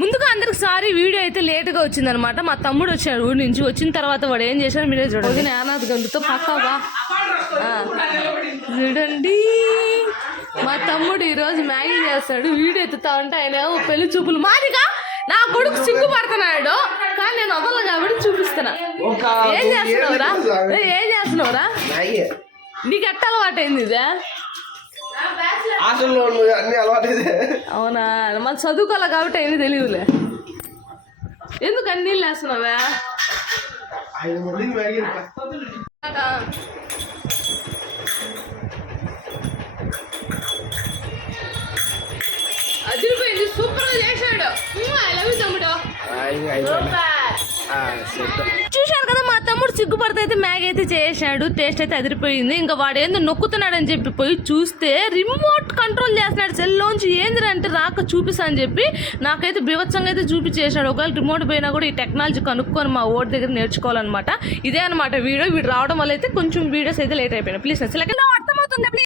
ముందుగా అందరికి sorry, video అయితే లేట్గా వచ్చిందనమాట. మా తమ్ముడు వచ్చాడు ఊరి నుంచి. వచ్చిన తర్వాత వాడు ఏం చేశాడు మీరే చూడండి. అనాథ గంటుతో పక్కవా చూడండి. మా తమ్ముడు ఈరోజు మ్యాగీ చేస్తాడు. వీడియో ఎత్తుతా ఉంటే ఆయన పెళ్లి చూపులు మాదిగా నా కొడుకు సిగ్గుపడుతున్నాడు, కానీ నేను అవ్వాలి కాబట్టి చూపిస్తున్నా. ఏం చేస్తున్నావురా, ఏం చేస్తున్నావురా? నీకు ఎట్ట అలవాటైంది ఇదే? అవునా, మన చదువుకోవాలి కాబట్టి అయినా తెలియదులే. ఎందుకు అన్ని నీళ్ళు వేస్తున్నావా? అదిరిపోయింది, సూపర్ గా చేశాడు. ఐ లవ్ యూ తమ్ముడు. చూశాను కదా మా తమ్ముడు సిగ్గుపడితే అయితే మ్యాగీ అయితే చేశాడు. టేస్ట్ అయితే అదిరిపోయింది. ఇంకా వాడు ఏందో నొక్కుతున్నాడని చెప్పి పోయి చూస్తే రిమోట్ కంట్రోల్ చేస్తున్నాడు సెల్లోంచి. ఏందిరంటే రాక చూపిస్తా అని చెప్పి నాకైతే బీభత్సంగా అయితే చూపించేసాడు. ఒకవేళ రిమోట్ పోయినా కూడా ఈ టెక్నాలజీ కనుక్కొని మా ఓడి దగ్గర నేర్చుకోవాలన్నమాట. ఇదే అనమాట వీడియో. వీడు రావడం వల్ల అయితే కొంచెం వీడియోస్ అయితే లేట్ అయిపోయినాయి. ప్లీజ్ అసలు అర్థమవుతుంది.